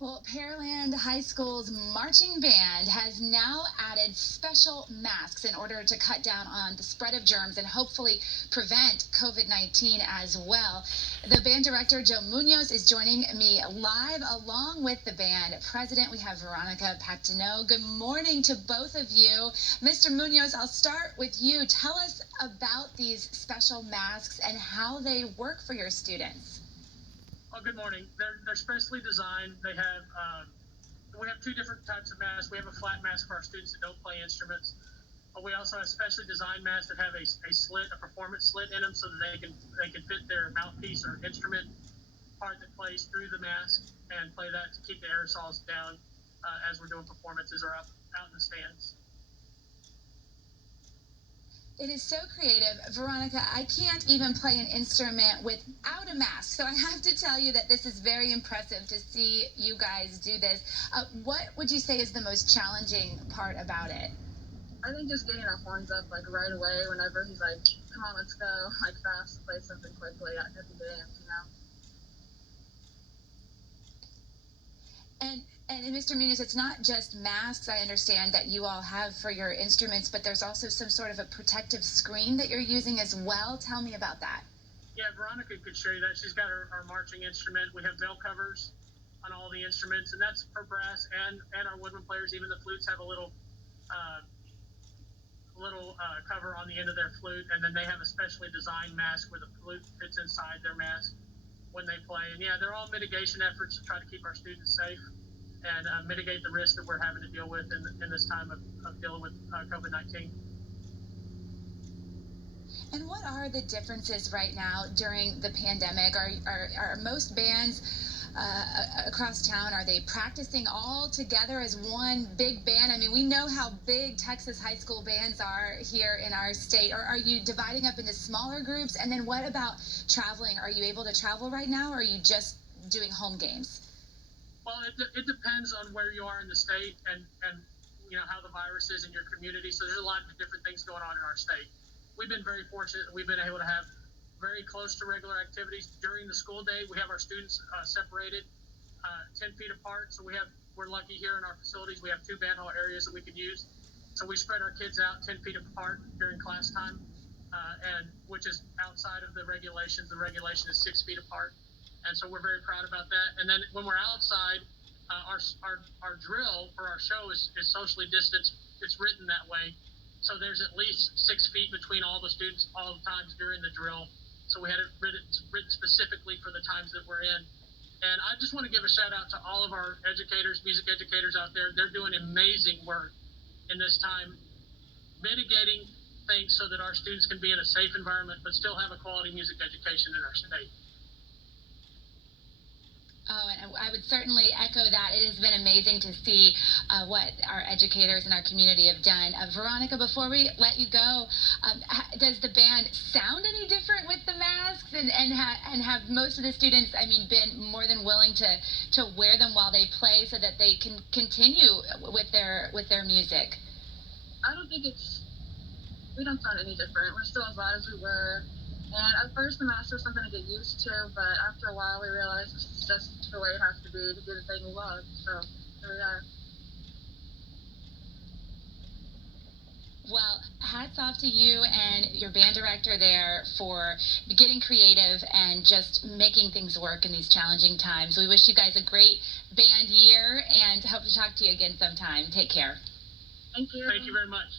Well, Pearland High School's marching band has now added special masks in order to cut down on the spread of germs and hopefully prevent COVID-19 as well. The band director, Joe Munoz, is joining me live along with the band president. We have Veronica Pactineau. Good morning to both of you. Mr. Munoz, I'll start with you. Tell us about these special masks and how they work for your students. Oh, good morning. They're specially designed. We have two different types of masks. We have a flat mask for our students that don't play instruments. But we also have specially designed masks that have a slit, a performance slit in them, so that they can fit their mouthpiece or instrument part that plays through the mask and play that to keep the aerosols down as we're doing performances or out in the stands. It is so creative. Veronica, I can't even play an instrument without a mask, so I have to tell you that this is very impressive to see you guys do this. What would you say is the most challenging part about it? I think just getting our horns up like right away whenever he's like, come on, let's go, like fast, play something quickly at the dance. And Mr. Munoz, it's not just masks, I understand, that you all have for your instruments, but there's also some sort of a protective screen that you're using as well. Tell me about that. Yeah, Veronica could show you that. She's got our marching instrument. We have bell covers on all the instruments, and that's for brass and our woodwind players. Even the flutes have a little cover on the end of their flute, and then they have a specially designed mask where the flute fits inside their mask when they play. And yeah, they're all mitigation efforts to try to keep our students safe and mitigate the risk that we're having to deal with in this time of dealing with COVID-19. And what are the differences right now during the pandemic? Are most bands across town, are they practicing all together as one big band? I mean, we know how big Texas high school bands are here in our state. Or are you dividing up into smaller groups? And then what about traveling? Are you able to travel right now, or are you just doing home games? Well, it depends on where you are in the state and you know how the virus is in your community. So there's a lot of different things going on in our state. We've been very fortunate that we've been able to have very close to regular activities during the school day. We have our students separated 10 feet apart. So we're lucky here in our facilities. We have two band hall areas that we can use. So we spread our kids out 10 feet apart during class time, and which is outside of the regulations. The regulation is 6 feet apart. And so we're very proud about that. And then when we're outside, our drill for our show is socially distanced. It's written that way. So there's at least 6 feet between all the students all the times during the drill. So we had it written specifically for the times that we're in. And I just want to give a shout out to all of our educators, music educators out there. They're doing amazing work in this time, mitigating things so that our students can be in a safe environment, but still have a quality music education in our state. Oh, and I would certainly echo that. It has been amazing to see what our educators and our community have done. Veronica, before we let you go, does the band sound any different with the masks? And have most of the students, I mean, been more than willing to wear them while they play so that they can continue with their music? I don't think we don't sound any different. We're still as loud as we were. And at first the mask was something to get used to, but after a while we realized it's just the way it has to be to do the thing we love. So here we are. Well, hats off to you and your band director there for getting creative and just making things work in these challenging times. We wish you guys a great band year and hope to talk to you again sometime. Take care. Thank you. Thank you very much.